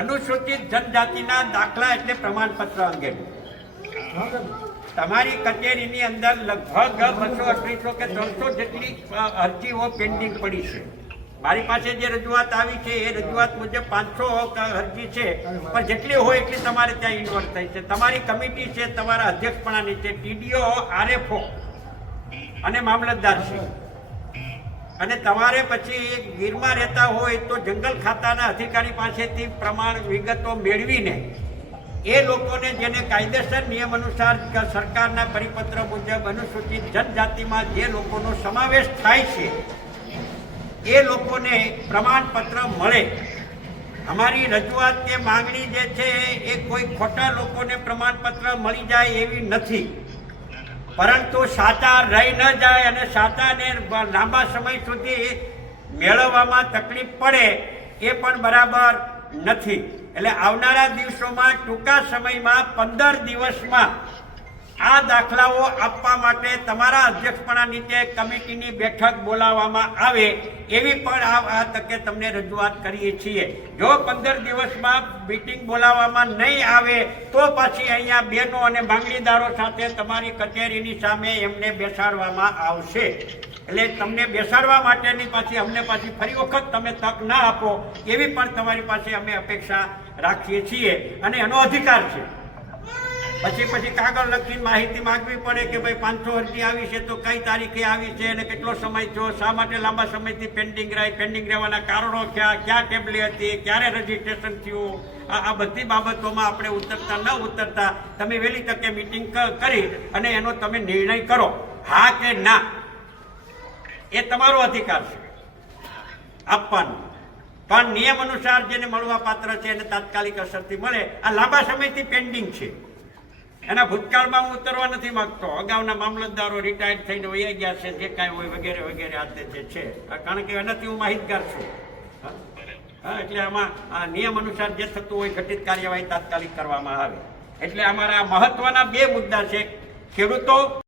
અનુસૂચિત જનજાતિના દાખલા એટલે પ્રમાણપત્ર અંગેનું તમારી કચેરીની અંદર લગભગ બસો અઠ્રીસો કે ત્રણસો જેટલી અરજીઓ પેન્ડિંગ પડી છે. મારી પાસે જે રજૂઆત આવી છે, એ રજૂઆત મુજબ પાંચસો અરજી છે. પણ જેટલી હોય એટલી તમારે ત્યાં ઇન્વોલ્વ થઈ છે. તમારી કમિટી છે, તમારા અધ્યક્ષપણાની છે. ટીડીઓ આરએફઓ અને મામલતદાર છે. અને તમારે પછી ગીરમાં રહેતા હોય તો જંગલ ખાતાના અધિકારી પાસેથી પ્રમાણ વિગતો મેળવીને એ લોકોને જેને કાયદેસર નિયમ અનુસાર સરકારના પરિપત્ર મુજબ અનુસૂચિત જનજાતિમાં જે લોકોનો સમાવેશ થાય છે, એ લોકોને પ્રમાણપત્ર મળે. અમારી રજૂઆત કે માંગણી જે છે એ કોઈ ખોટા લોકોને પ્રમાણપત્ર મળી જાય એવી નથી. પરંતુ સાચા રહી ન જાય અને સાચાને લાંબા સમય સુધી મેળવવામાં તકલીફ પડે એ પણ બરાબર નથી. એટલે આવનારા દિવસોમાં ટૂંકા સમયમાં પંદર દિવસમાં આ દાખલાઓ આપવા માટે તમારા અધ્યક્ષપણા નીચે કમિટીની બેઠક બોલાવવામાં આવે એવી પણ આ તકે તમને રજૂઆત કરીએ છીએ. જો પંદર દિવસમાં મીટિંગ બોલાવવામાં નહીં આવે, તો પછી અહીંયા બહેનો અને માંગણીદારો સાથે તમારી કચેરીની સામે એમને બેસાડવામાં આવશે. એટલે તમને બેસાડવા માટેની પાછી અમને પાછી ફરી વખત તમે તક ના આપો એવી પણ તમારી પાસે અમે અપેક્ષા રાખીએ છીએ. અને એનો અધિકાર છે. પછી પછી કાગળ લખીને માહિતી માંગવી પડે કે ભાઈ પાંચસો અરજી આવી છે તો કઈ તારીખે આવી છે અને કેટલો સમય થયો, શા માટે લાંબા સમયથી પેન્ડિંગ રહી પેન્ડિંગ રહેવાના કારણો ક્યાં ક્યાં ટેબલી હતી, ક્યારે રજીસ્ટ્રેશન થયું? આ બધી બાબતોમાં આપણે ઉતરતા ન ઉતરતા તમે વહેલી તકે મિટિંગ કરી અને એનો તમે નિર્ણય કરો. હા કે ના? એ તમારો અધિકાર છે. આપવાનો. પણ નિયમ અનુસાર જેને મળવા પાત્ર છે એને તાત્કાલિક અસરથી મળે. આ લાંબા સમયથી પેન્ડિંગ છે. એના ભૂતકાળમાં હું ઉતરવા નથી માંગતો. અગાઉના મામલતદારો રિટાયર્ડ થઈને વયા ગયા છે, જે કાંઈ હોય વગેરે વગેરે આ જે છે. કારણ કે એનાથી હું માહિતગાર છું. હા? હા, એટલે આમાં આ નિયમ અનુસાર જે થતું હોય ઘટિત કાર્યવાહી તાત્કાલિક કરવામાં આવે. એટલે અમારા મહત્વના બે મુદ્દા છે. ખેડૂતો